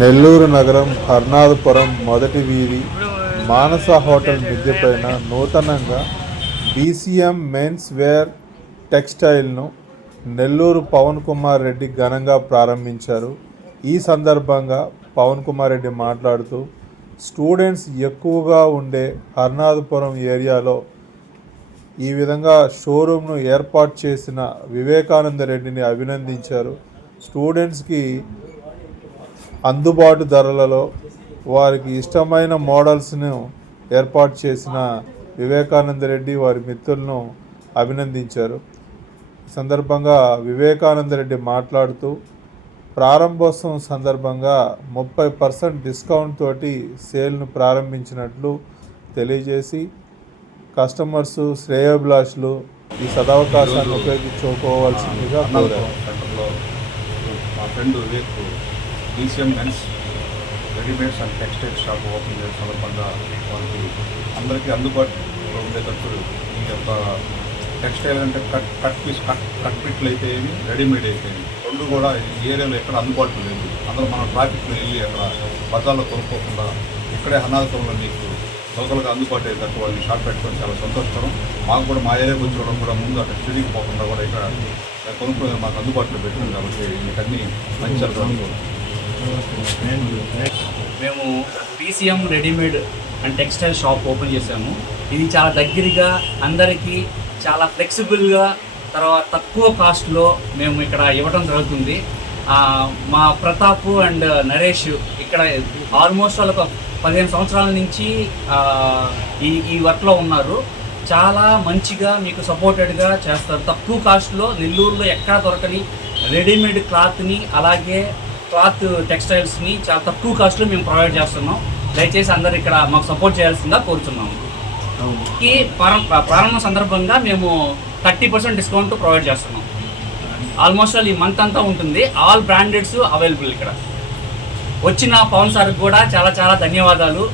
నెల్లూరు నగరం హర్నాథపురం మొదటి వీధి మానస హోటల్ మిద్దె పైన నూతనంగా బీసీఎం మెన్స్ వేర్ టెక్స్టైల్ను నెల్లూరు పవన్ కుమార్ రెడ్డి ఘనంగా ప్రారంభించారు. ఈ సందర్భంగా పవన్ కుమార్ రెడ్డి మాట్లాడుతూ స్టూడెంట్స్ ఎక్కువగా ఉండే హర్నాథపురం ఏరియాలో ఈ విధంగా షోరూమ్ను ఏర్పాటు చేసిన వివేకానంద రెడ్డిని అభినందించారు. స్టూడెంట్స్కి అందుబాటు ధరలలో వారికి ఇష్టమైన మోడల్స్ను ఏర్పాటు చేసిన వివేకానంద రెడ్డి వారి మిత్రులను అభినందించారు. ఈ సందర్భంగా వివేకానంద రెడ్డి మాట్లాడుతూ ప్రారంభోత్సవం సందర్భంగా 30% డిస్కౌంట్ తోటి సేల్ను ప్రారంభించినట్లు తెలియజేసి కస్టమర్స్ శ్రేయోభిలాషులు ఈ సదవకాశాన్ని ఉపయోగించుకోవాల్సిందిగా కోరారు. సెంటర్లో మా friend Vivek BCM men's readymades and textile shop open చేసిన సందర్భంగా వాళ్ళకి అందరికీ అందుబాటులో ఉండేటట్టు ఈ యొక్క టెక్స్టైల్ అంటే కట్ పిట్లు అయితే ఏమి, రెడీమేడ్ అయితే ఏమి రెండు కూడా ఈ ఏరియాలో ఎక్కడ అందుబాటులో లేదు. అందరూ మనం ట్రాఫిక్లో వెళ్ళి అక్కడ బజార్లో కొనుక్కోకుండా ఇక్కడే హర్నాథపురంలో మీకు లోకల్గా అందుబాటు అయ్యేటట్టు వాళ్ళని షాప్ పెట్టుకొని చాలా సంతోషకరం. మాకు కూడా మా ఏరియాకి వచ్చి కూడా ముందు అక్కడ స్టడీకి పోకుండా కూడా ఇక్కడ కొనుక్కొని మాకు అందుబాటులో పెట్టింది కాబట్టి మీకు అన్ని మంచి జరుగుతుంది. మేము BCM readymade and textile shop open చేసాము. ఇది చాలా దగ్గరగా అందరికీ చాలా ఫ్లెక్సిబుల్గా తర్వాత తక్కువ కాస్ట్లో మేము ఇక్కడ ఇవ్వడం జరుగుతుంది. మా ప్రతాప్ అండ్ నరేష్ ఇక్కడ ఆల్మోస్ట్ వాళ్ళకు 15 సంవత్సరాల నుంచి ఈ వర్క్లో ఉన్నారు. చాలా మంచిగా మీకు సపోర్టెడ్గా చేస్తారు. తక్కువ కాస్ట్లో నెల్లూరులో ఎక్కడ దొరకని రెడీమేడ్ క్లాత్ని అలాగే క్లాత్ టెక్స్టైల్స్ని చాలా తక్కువ కాస్ట్లో మేము ప్రొవైడ్ చేస్తున్నాం. దయచేసి అందరు ఇక్కడ మాకు సపోర్ట్ చేయాల్సిందిగా కోరుతున్నాము. ఈ ప్రారంభం సందర్భంగా మేము 30% డిస్కౌంట్ ప్రొవైడ్ చేస్తున్నాం. ఆల్మోస్ట్ ఈ మంత్ అంతా ఉంటుంది. ఆల్ బ్రాండెడ్స్ అవైలబుల్ ఇక్కడ. వచ్చిన పవన్ సార్కి కూడా చాలా ధన్యవాదాలు.